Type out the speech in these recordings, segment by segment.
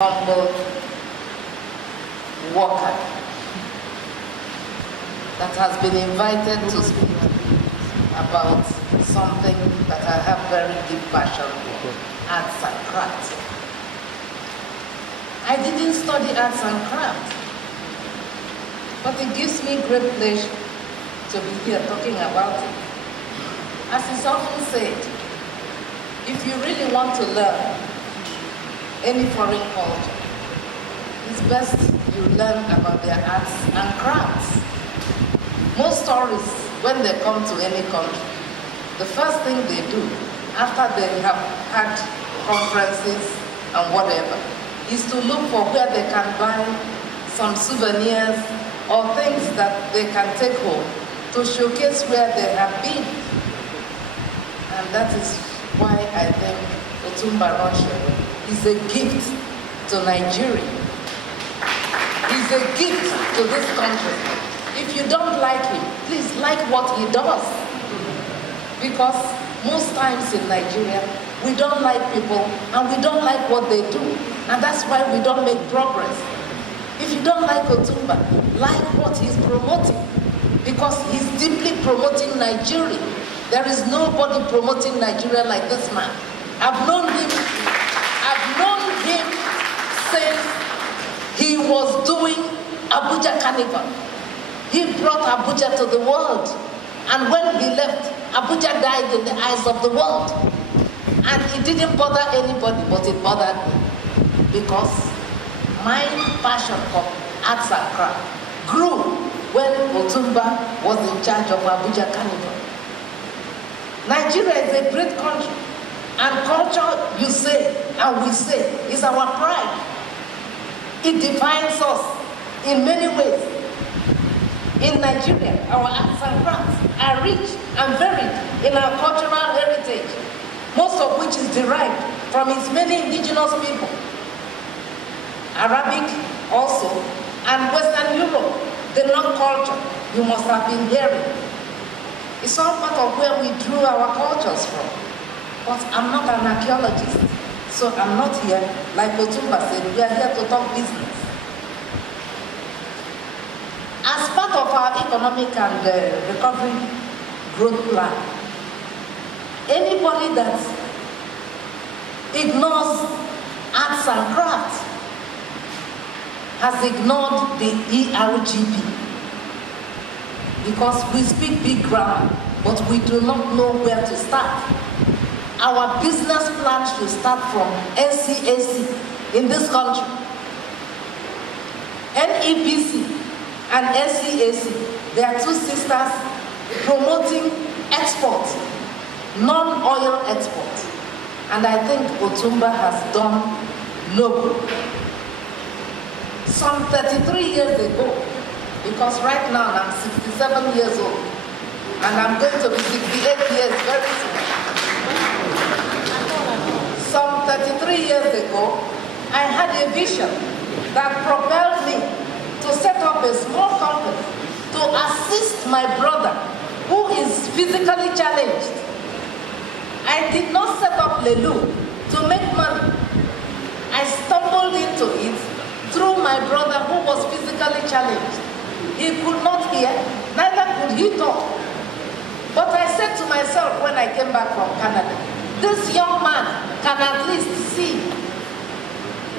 humble worker that has been invited to speak about something that I have very deep passion for, arts and crafts. I didn't study arts and crafts, but it gives me great pleasure to be here talking about it. As is often said, if you really want to learn any foreign culture, it's best you learn about their arts and crafts. Most tourists, when they come to any country, the first thing they do after they have had conferences and whatever is to look for where they can buy some souvenirs or things that they can take home to showcase where they have been. And that is why I think Otumba Russia is a gift to Nigeria. He's a gift to this country. If you don't like him, please like what he does. Because most times in Nigeria, we don't like people and we don't like what they do. And that's why we don't make progress. If you don't like Otumba, like what he's promoting. Because he's deeply promoting Nigeria. There is nobody promoting Nigeria like this man. I've known him since he was doing Abuja Carnival. He brought Abuja to the world. And when he left, Abuja died in the eyes of the world. And it didn't bother anybody, but it bothered me. Because my passion for arts and craft grew when Otumba was in charge of Abuja Carnival. Nigeria is a great country. And culture, you say, and we say, is our pride. It defines us in many ways. In Nigeria, our arts and crafts are rich and varied in our cultural heritage, most of which is derived from its many indigenous people. Arabic also, and Western Europe, the North culture, you must have been hearing. It's all part of where we drew our cultures from. But I'm not an archaeologist, so I'm not here, like Otumba said, we are here to talk business. As part of our economic and recovery growth plan, anybody that ignores arts and crafts has ignored the ERGB. Because we speak big grammar, but we do not know where to start. Our business plan should start from NCAC in this country. NEBC and NCAC, they are two sisters promoting export, non-oil export. And I think Otumba has done noble. Some 33 years ago, because right now I'm 67 years old, and I'm going to be 68 years very soon. Some 33 years ago, I had a vision that propelled me to set up a small company to assist my brother who is physically challenged. I did not set up Lelu to make money. I stumbled into it through my brother who was physically challenged. He could not hear, neither could he talk. But I said to myself when I came back from Canada, this young man can at least see.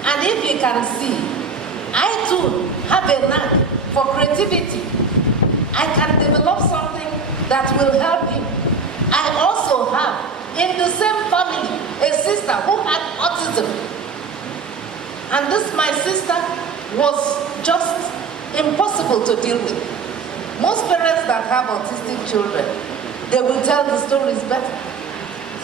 And if he can see, I too have a knack for creativity. I can develop something that will help him. I also have, in the same family, a sister who had autism. And this, my sister, was just impossible to deal with. Most parents that have autistic children, they will tell the stories better.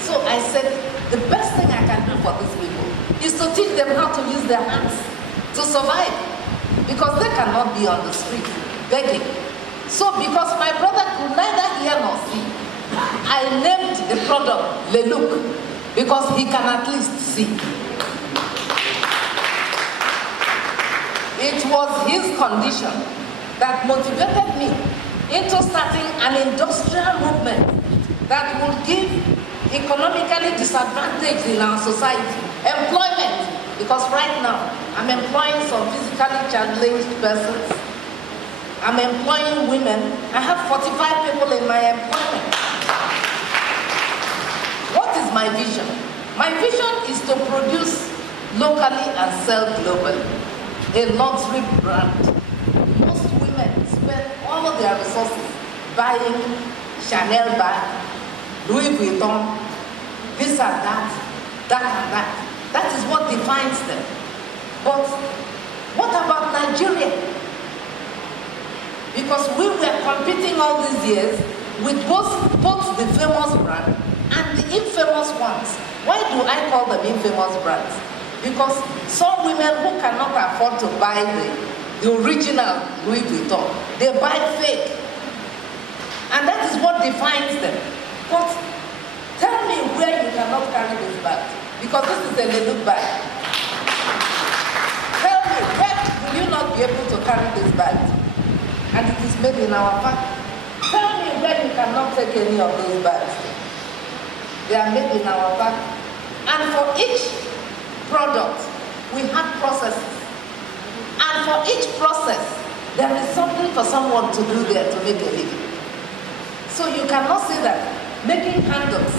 So I said, the best thing I can do for these people is to teach them how to use their hands to survive, because they cannot be on the street begging. So because my brother could neither hear nor see, I named the product Leluk, because he can at least see. It was his condition that motivated me into starting an industrial movement that would give economically disadvantaged in our society employment Because right now, I'm employing some physically challenged persons. I'm employing women. I have 45 people in my employment. What is my vision? My vision is to produce locally and sell globally. A luxury brand. Most women spend all of their resources buying Chanel bag, Louis Vuitton, this and that and that. That is what defines them. But what about Nigeria? Because we were competing all these years with both the famous brand and the infamous ones. Why do I call them infamous brands? Because some women who cannot afford to buy the original Louis Vuitton, they buy fake. And that is what defines them. But tell me where you cannot carry this bag. Because this is a little bag. Tell me, where will you not be able to carry this bag? And it is made in our factory. Tell me where you cannot take any of those bags. They are made in our factory. And for each product, we have processes. And for each process, there is something for someone to do there to make a living. So you cannot say that making handles,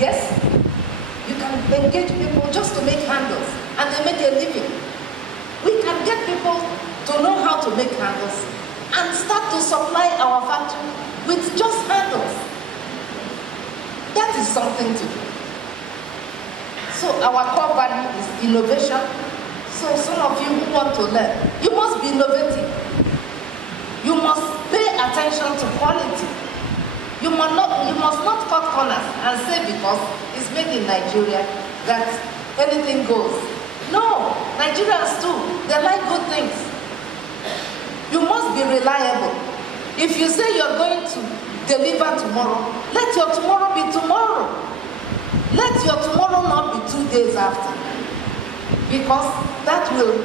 yes, you can engage people just to make handles and they make a living. We can get people to know how to make handles and start to supply our factory with just handles. That is something to do. So our core value is innovation. So some of you who want to learn, you must be innovative. You must pay attention to quality. You must not cut corners and say because it's made in Nigeria that anything goes. No, Nigerians too, they like good things. You must be reliable. If you say you're going to deliver tomorrow, let your tomorrow be tomorrow. Let your tomorrow not be 2 days after. Because that will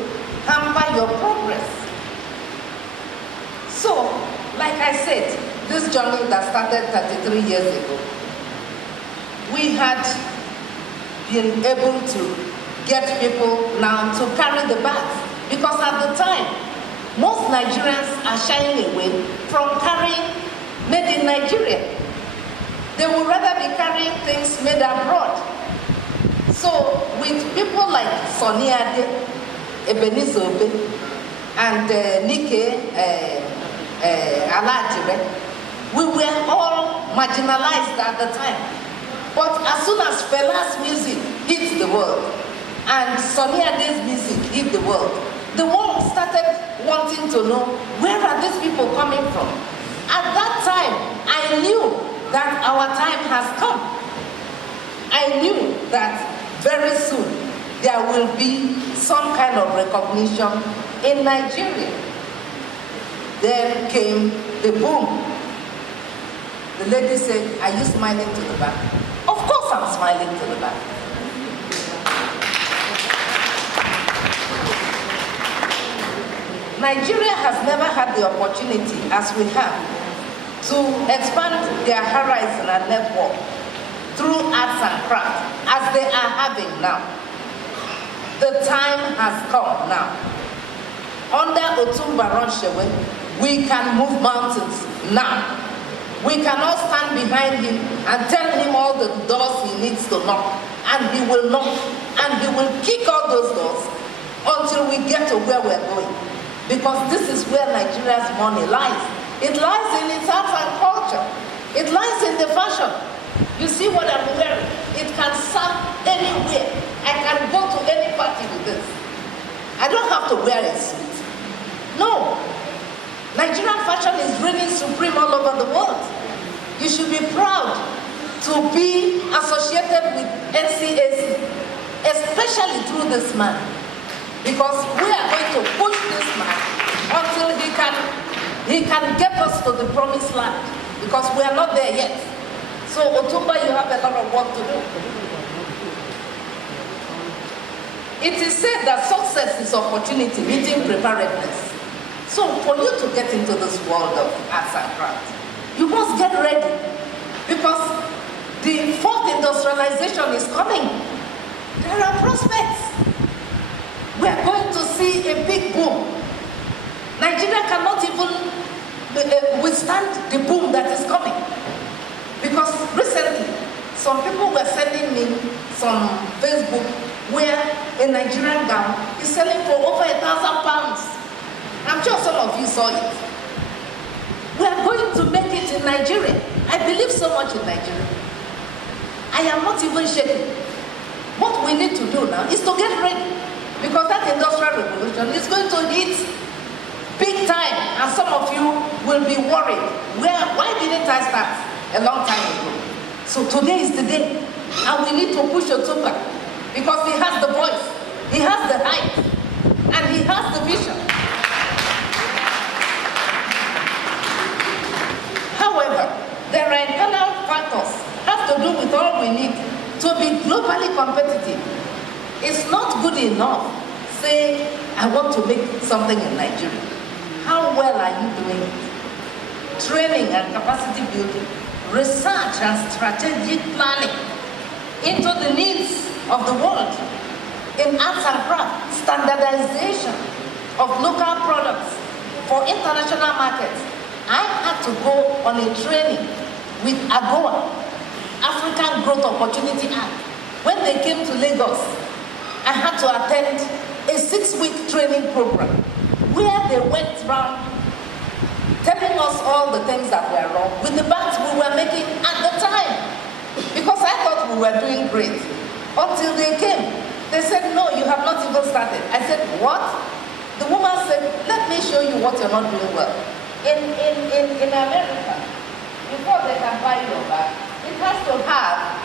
hamper your progress. So, like I said, this journey that started 33 years ago, we had been able to get people now to carry the bags. Because at the time, most Nigerians are shying away from carrying made in Nigeria. They would rather be carrying things made abroad. So with people like Sonny Ade, Ebenezer Obey, and Nike Alajire, we were all marginalized at the time. But as soon as Fela's music hit the world, and Sonny Ade's music hit the world started wanting to know, where are these people coming from? At that time, I knew that our time has come. I knew that very soon there will be some kind of recognition in Nigeria. Then came the boom. The lady said, are you smiling to the back? Of course I'm smiling to the back. Nigeria has never had the opportunity, as we have, to expand their horizon and network through arts and crafts, as they are having now. The time has come now. Under Otumba Ronsewe, we can move mountains now. We cannot stand behind him and tell him all the doors he needs to knock, and he will knock, and he will kick all those doors until we get to where we're going. Because this is where Nigeria's money lies. It lies in its arts and culture. It lies in the fashion. You see what I'm wearing? It can serve anywhere. I can go to any party with this. I don't have to wear a suit. No. Nigerian fashion is reigning supreme all over the world. You should be proud to be associated with NCAC, especially through this man. Because we are going to push this man until he can get us to the promised land. Because we are not there yet. So Otumba, you have a lot of work to do. It is said that success is opportunity meeting preparedness. So for you to get into this world of arts and crafts, you must get ready. Because the fourth industrialization is coming. There are prospects. We are going to see a big boom. Nigeria cannot even withstand the boom that is coming. Because recently, some people were sending me some Facebook where a Nigerian gown is selling for over £1,000. I'm sure some of you saw it. We are going to make it in Nigeria. I believe so much in Nigeria. I am not even shaking. What we need to do now is to get ready, because that industrial revolution is going to hit big time, and some of you will be worried. Why didn't I start a long time ago? So today is the day, and we need to push Otumba, because he has the voice, he has the height, and he has the vision. However, there are internal factors have to do with all we need to be globally competitive. It's not good enough say, I want to make something in Nigeria. How well are you doing it? Training and capacity building, research and strategic planning into the needs of the world in arts and crafts, standardization of local products for international markets. I had to go on a training with AGOA, African Growth Opportunity Act. When they came to Lagos, I had to attend a 6-week training program where they went around telling us all the things that were wrong with the banks we were making at the time. Because I thought we were doing great. Until they came, they said, no, you have not even started. I said, what? The woman said, let me show you what you're not doing well. In America, before they can buy your bag, it has to have